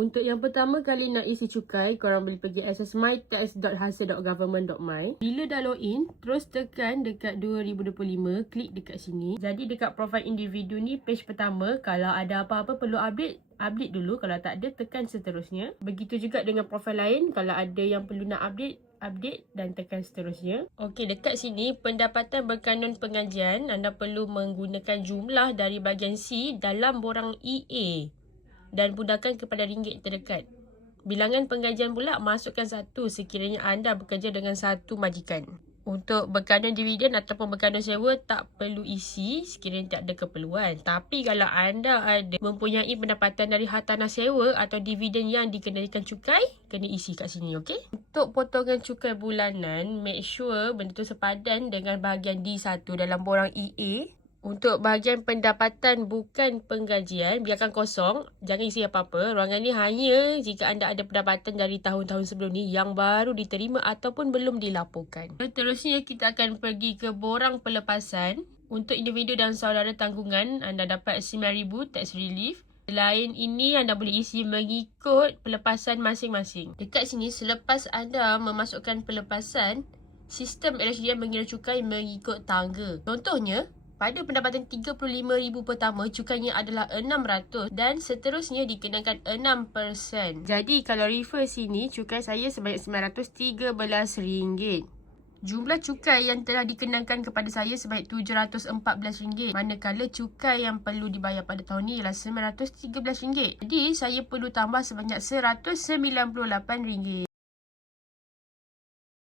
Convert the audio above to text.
Untuk yang pertama kali nak isi cukai, korang boleh pergi access mytax.hasil.government.my. Bila dah login, terus tekan dekat 2025, klik dekat sini. Jadi dekat profil individu ni, page pertama, kalau ada apa-apa perlu update dulu. Kalau tak ada, tekan seterusnya. Begitu juga dengan profil lain, kalau ada yang perlu nak update dan tekan seterusnya. Okey, dekat sini pendapatan berkanun pengajian, anda perlu menggunakan jumlah dari bahagian C dalam borang EA dan budahkan kepada ringgit terdekat. Bilangan pengajian pula masukkan 1 sekiranya anda bekerja dengan satu majikan. Untuk berkanun dividen ataupun berkanun sewa tak perlu isi sekiranya tak ada keperluan. Tapi kalau anda ada mempunyai pendapatan dari hartanah sewa atau dividen yang dikenalikan cukai, kena isi kat sini, okey? Untuk potongan cukai bulanan, make sure benda tu sepadan dengan bahagian D1 dalam borang EA. Untuk bahagian pendapatan bukan penggajian, biarkan kosong. Jangan isi apa-apa. Ruangan ni hanya jika anda ada pendapatan dari tahun-tahun sebelum ni yang baru diterima ataupun belum dilaporkan. Seterusnya, kita akan pergi ke borang pelepasan. Untuk individu dan saudara tanggungan, anda dapat RM9,000 tax relief. Selain ini, anda boleh isi mengikut pelepasan masing-masing. Dekat sini, selepas anda memasukkan pelepasan, sistem LHDN mengira cukai mengikut tangga. Contohnya, pada pendapatan RM35,000 pertama, cukainya adalah RM600 dan seterusnya dikenakan 6%. Jadi, kalau refer sini, cukai saya sebanyak RM913. Jumlah cukai yang telah dikenakan kepada saya sebanyak RM714. Manakala cukai yang perlu dibayar pada tahun ini ialah RM913. Jadi, saya perlu tambah sebanyak RM198.